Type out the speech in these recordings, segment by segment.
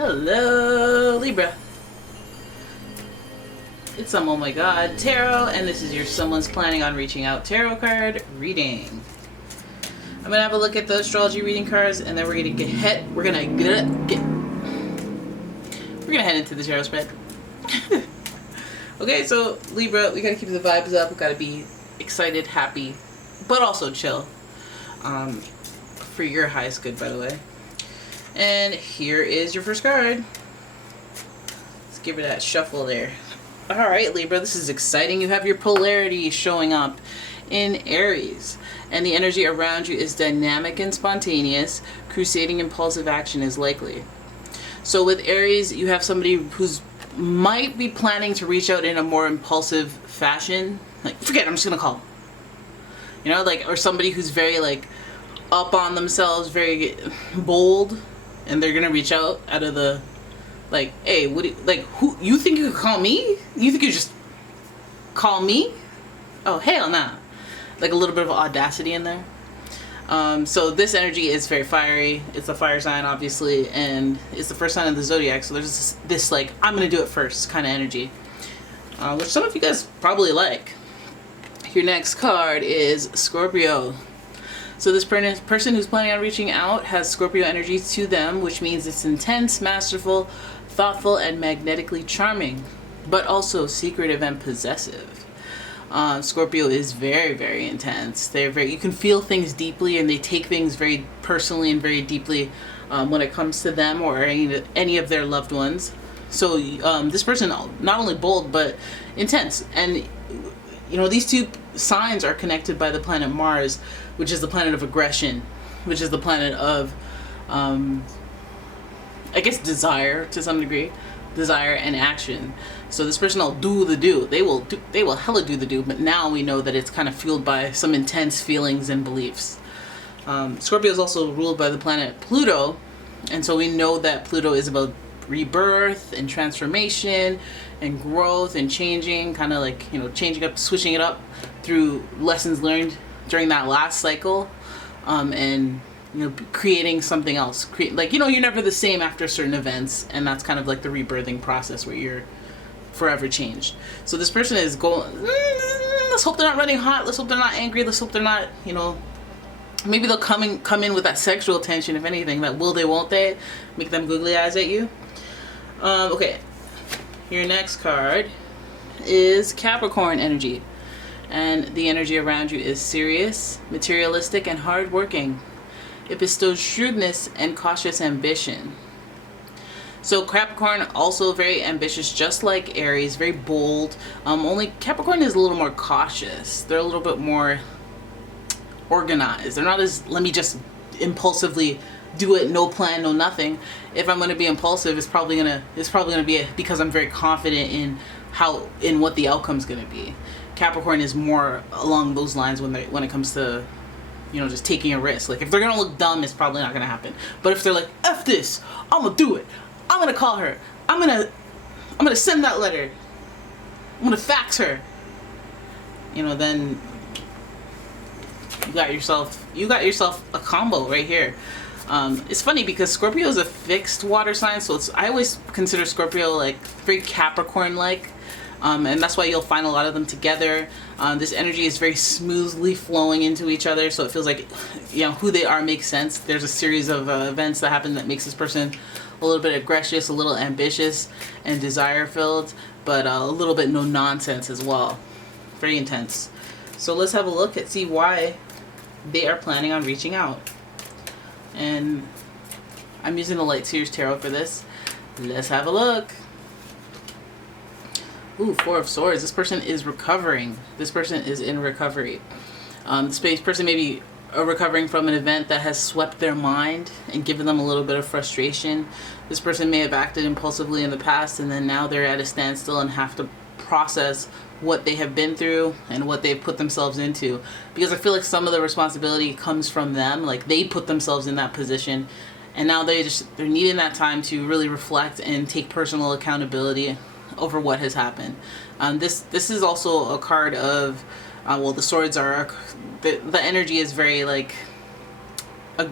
Hello, Libra. It's Oh My God Tarot, and this is your Someone's Planning on Reaching Out tarot card reading. I'm gonna have a look at the astrology reading cards, and then we're gonna head into the tarot spread. Okay, so Libra, we gotta keep the vibes up. We gotta be excited, happy, but also chill. For your highest good, by the way. And here is your first card. Let's give it that shuffle there. Alright, Libra, this is exciting. You have your polarity showing up in Aries. And the energy around you is dynamic and spontaneous. Crusading impulsive action is likely. So with Aries, you have somebody who's might be planning to reach out in a more impulsive fashion. Like, forget it, I'm just gonna call. You know, like, or somebody who's very, like, up on themselves, very bold, and they're gonna reach out of the, like, hey, what do you, like, who, you think you could call me? You think you just call me? Oh, hell nah. Like a little bit of audacity in there. So this energy is very fiery. It's a fire sign, obviously, and it's the first sign of the zodiac, so there's this like, I'm gonna do it first kind of energy, which some of you guys probably like. Your next card is Scorpio. So this person who's planning on reaching out has Scorpio energy to them, which means it's intense, masterful, thoughtful, and magnetically charming, but also secretive and possessive. Scorpio is very, very intense. They're very, you can feel things deeply, and they take things very personally and very deeply when it comes to them or any of their loved ones. So this person, not only bold, but intense. And you know, these two signs are connected by the planet Mars, which is the planet of aggression, which is the planet of, I guess, desire to some degree, desire and action. So this person will do the do. They will hella do the do. But now we know that it's kind of fueled by some intense feelings and beliefs. Scorpio is also ruled by the planet Pluto, and so we know that Pluto is about rebirth and transformation and growth and changing, kind of like, you know, changing up, switching it up through lessons learned during that last cycle, and you know, creating something else. Like, you know, you're never the same after certain events, and that's kind of like the rebirthing process where you're forever changed. So this person is going, let's hope they're not running hot, let's hope they're not angry, let's hope they're not, you know, maybe they'll come in with that sexual tension, if anything, that will they, won't they, make them googly eyes at you. Okay, your next card is Capricorn energy, and the energy around you is serious, materialistic, and hardworking. It bestows shrewdness and cautious ambition. So Capricorn, also very ambitious, just like Aries, very bold. Only Capricorn is a little more cautious. They're a little bit more organized. They're not as, let me just impulsively do it, no plan, no nothing. If I'm going to be impulsive, it's probably gonna be because I'm very confident in what the outcome's going to be. Capricorn is more along those lines when it comes to, you know, just taking a risk. Like, if they're gonna look dumb, it's probably not gonna happen. But if they're like, F this, I'm gonna do it, I'm gonna call her, I'm gonna send that letter, I'm gonna fax her, you know, then you got yourself a combo right here. It's funny because Scorpio is a fixed water sign, so I always consider Scorpio like very Capricorn like. And that's why you'll find a lot of them together. This energy is very smoothly flowing into each other, so it feels like, you know, who they are makes sense. There's a series of events that happen that makes this person a little bit aggressive, a little ambitious, and desire-filled, but a little bit no-nonsense as well. Very intense. So let's have a look and see why they are planning on reaching out. And I'm using the Light Series Tarot for this. Let's have a look. Ooh, Four of Swords. This person is recovering. This person is in recovery. This person may be recovering from an event that has swept their mind and given them a little bit of frustration. This person may have acted impulsively in the past, and then now they're at a standstill and have to process what they have been through and what they've put themselves into. Because I feel like some of the responsibility comes from them. Like, they put themselves in that position, and now they're needing that time to really reflect and take personal accountability over what has happened. This is also a card of, well, the swords are, the energy is very, like,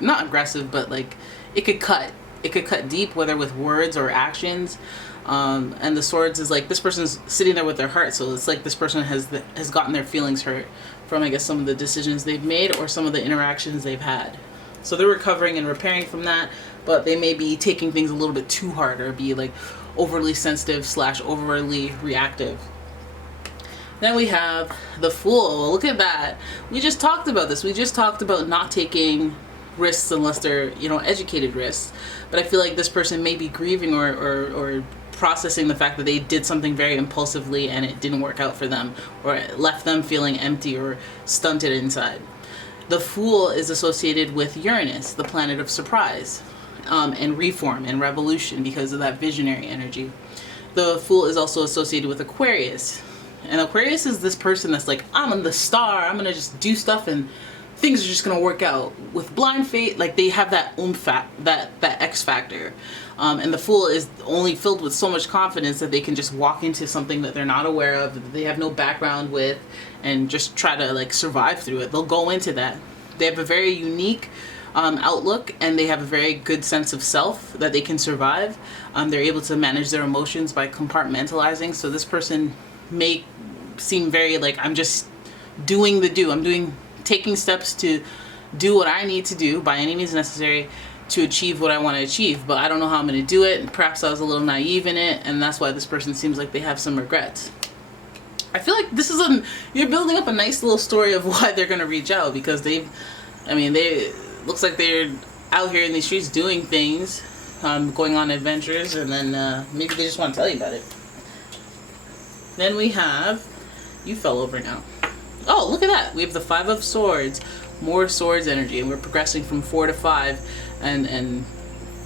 not aggressive, but like it could cut it could cut deep, whether with words or actions. And the swords is like this person's sitting there with their heart, so it's like this person has gotten their feelings hurt from, I guess, some of the decisions they've made or some of the interactions they've had. So they're recovering and repairing from that, but they may be taking things a little bit too hard or be like overly sensitive / overly reactive. Then we have the Fool. Look at that. We just talked about this. We just talked about not taking risks unless they're, you know, educated risks. But I feel like this person may be grieving or processing the fact that they did something very impulsively and it didn't work out for them, or it left them feeling empty or stunted inside. The Fool is associated with Uranus, the planet of surprise, and reform and revolution because of that visionary energy. The Fool is also associated with Aquarius. And Aquarius is this person that's like, I'm the star, I'm gonna just do stuff and things are just gonna work out. With blind faith, like they have that that X factor. And the Fool is only filled with so much confidence that they can just walk into something that they're not aware of, that they have no background with, and just try to like survive through it. They'll go into that. They have a very unique outlook, and they have a very good sense of self that they can survive. They're able to manage their emotions by compartmentalizing. So this person may seem very like, I'm just doing I'm taking steps to do what I need to do by any means necessary to achieve what I want to achieve, but I don't know how I'm going to do it, and perhaps I was a little naive in it, and that's why this person seems like they have some regrets. I feel like this is you're building up a nice little story of why they're going to reach out, because they looks like they're out here in the streets doing things, going on adventures, and then maybe they just want to tell you about it. Then we have, you fell over now. Oh, look at that. We have the 5 of Swords, more swords energy, and we're progressing from 4 to 5, and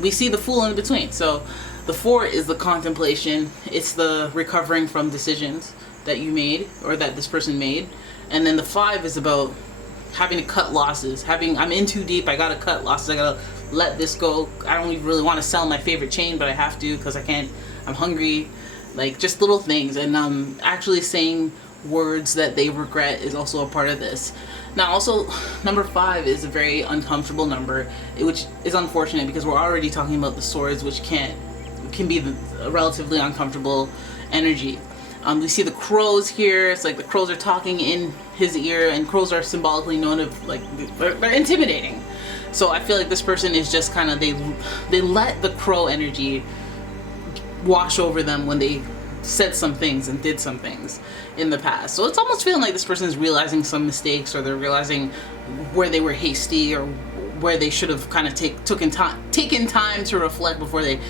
we see the Fool in between. So the 4 is the contemplation. It's the recovering from decisions that you made or that this person made. And then the 5 is about having to cut losses. I'm in too deep. I got to cut losses. I got to let this go. I don't even really want to sell my favorite chain, but I have to because I can't. I'm hungry. Like just little things. And actually saying words that they regret is also a part of this. Now also, number 5 is a very uncomfortable number, which is unfortunate because we're already talking about the swords, which can be a relatively uncomfortable energy. We see the crows here. It's like the crows are talking in his ear, and crows are symbolically known of like they're intimidating. So I feel like this person is just kind of they let the crow energy wash over them when they said some things and did some things in the past. So it's almost feeling like this person is realizing some mistakes, or they're realizing where they were hasty, or where they should have kind of taken time to reflect before they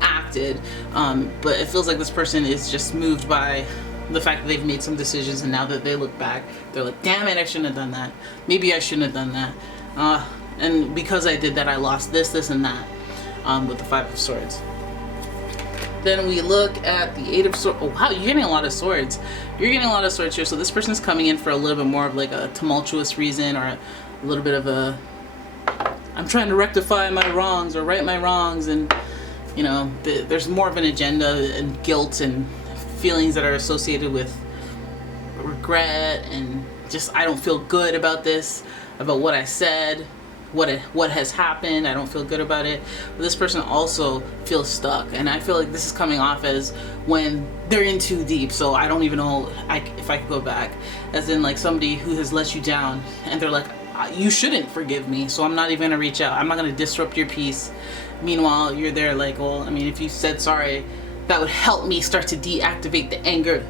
acted. But it feels like this person is just moved by the fact that they've made some decisions, and now that they look back, they're like, damn it, I shouldn't have done that. Maybe I shouldn't have done that. And because I did that, I lost this, and that, with the 5 of Swords. Then we look at the 8 of Swords. Oh wow, you're getting a lot of swords. You're getting a lot of swords here. So this person's coming in for a little bit more of like a tumultuous reason, or a little bit of a, I'm trying to rectify my wrongs or right my wrongs, and you know, there's more of an agenda and guilt and feelings that are associated with regret, and just I don't feel good about this, about what I said, what has happened. I don't feel good about it. But this person also feels stuck, and I feel like this is coming off as when they're in too deep. So I don't even know if I could go back, as in like somebody who has let you down, and they're like, you shouldn't forgive me, so I'm not even gonna reach out. I'm not gonna disrupt your peace. Meanwhile, you're there like, well, I mean, if you said sorry, that would help me start to deactivate the anger.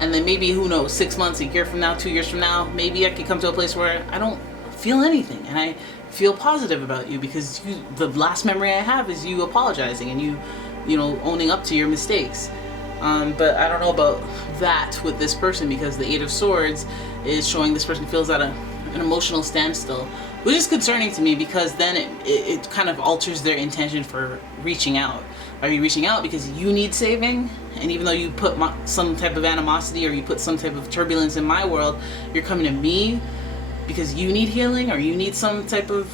And then maybe, who knows, 6 months, a year from now, 2 years from now, maybe I could come to a place where I don't feel anything, and I feel positive about you, because the last memory I have is you apologizing and you know, owning up to your mistakes. But I don't know about that with this person, because the 8 of Swords is showing this person feels at an emotional standstill, which is concerning to me, because then it kind of alters their intention for reaching out. Are you reaching out because you need saving? And even though you put some type of animosity, or you put some type of turbulence in my world, you're coming to me because you need healing, or you need some type of,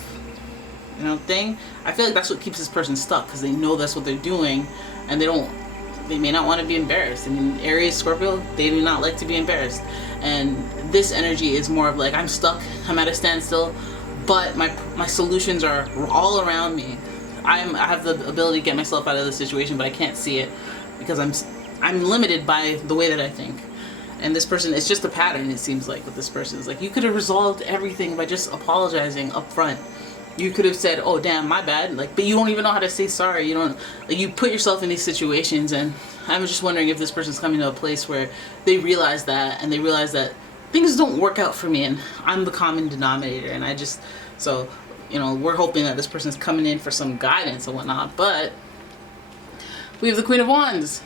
you know, thing. I feel like that's what keeps this person stuck, because they know that's what they're doing, and they may not want to be embarrassed. I mean, Aries, Scorpio, they do not like to be embarrassed. And this energy is more of like, I'm stuck, I'm at a standstill, but my solutions are all around me. I have the ability to get myself out of the situation, but I can't see it because I'm limited by the way that I think. And this person, it's just a pattern, it seems like, with this person. It's like, you could have resolved everything by just apologizing up front. You could have said, oh damn, my bad, like, but you don't even know how to say sorry. You don't, like, you put yourself in these situations. And I'm just wondering if this person's coming to a place where they realize that, and they realize that things don't work out for me, and I'm the common denominator. And I just, so, you know, we're hoping that this person's coming in for some guidance and whatnot. But we have the Queen of Wands.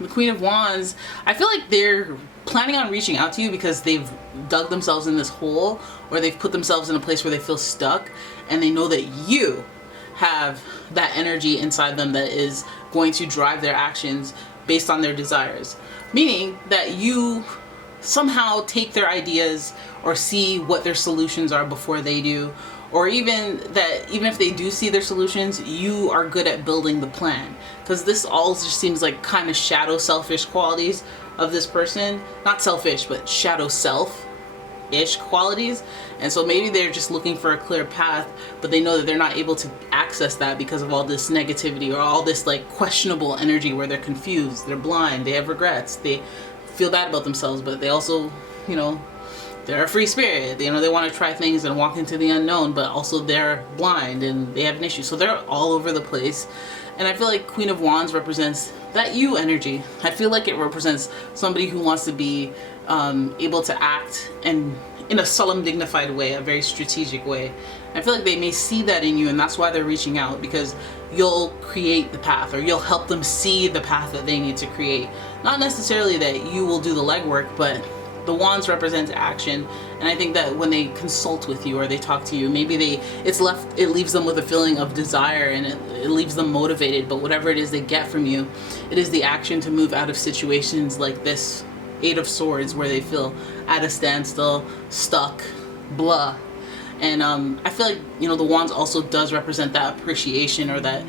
The Queen of Wands, I feel like they're planning on reaching out to you because they've dug themselves in this hole, or they've put themselves in a place where they feel stuck, and they know that you have that energy inside them that is going to drive their actions based on their desires. Meaning that you somehow take their ideas or see what their solutions are before they do, or even if they do see their solutions, you are good at building the plan. Because this all just seems like kind of shadow selfish qualities of this person. Not selfish, but shadow self-ish qualities. And so maybe they're just looking for a clear path, but they know that they're not able to access that because of all this negativity, or all this like questionable energy where they're confused, they're blind, they have regrets, they feel bad about themselves, but they also, you know, they're a free spirit. You know, they want to try things and walk into the unknown, but also they're blind and they have an issue. So they're all over the place. And I feel like Queen of Wands represents that you energy. I feel like it represents somebody who wants to be able to act and in a solemn, dignified way, a very strategic way. I feel like they may see that in you, and that's why they're reaching out, because you'll create the path, or you'll help them see the path that they need to create. Not necessarily that you will do the legwork, but the wands represents action. And I think that when they consult with you or they talk to you, maybe it leaves them with a feeling of desire, and it leaves them motivated. But whatever it is they get from you, it is the action to move out of situations like this Eight of Swords, where they feel at a standstill, stuck, blah. And I feel like, you know, the wands also does represent that appreciation, or that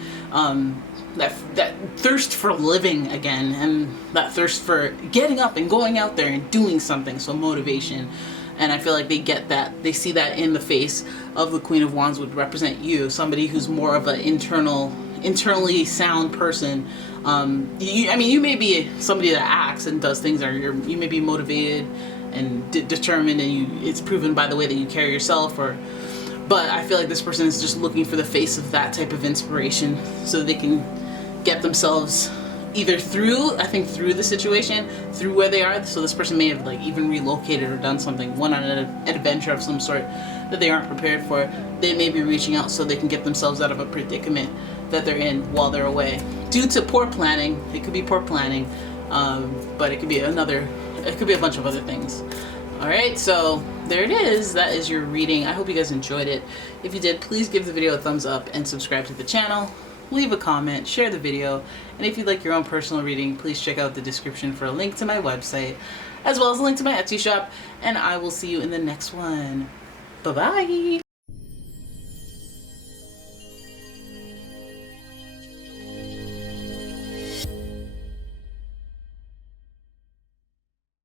that thirst for living again, and that thirst for getting up and going out there and doing something. So motivation. And I feel like they get that, they see that in the face of the Queen of Wands would represent you, somebody who's more of an internally sound person. I mean, you may be somebody that acts and does things, or you may be motivated and determined, and it's proven by the way that you carry yourself, but I feel like this person is just looking for the face of that type of inspiration, so they can get themselves either through the situation, through where they are. So this person may have like even relocated or done something, went on an adventure of some sort that they aren't prepared for. They may be reaching out so they can get themselves out of a predicament that they're in while they're away, due to poor planning. It could be poor planning, but it could be a bunch of other things. Alright, so there it is. That is your reading. I hope you guys enjoyed it. If you did, please give the video a thumbs up and subscribe to the channel. Leave a comment, share the video, and if you'd like your own personal reading, please check out the description for a link to my website, as well as a link to my Etsy shop, and I will see you in the next one. Bye-bye!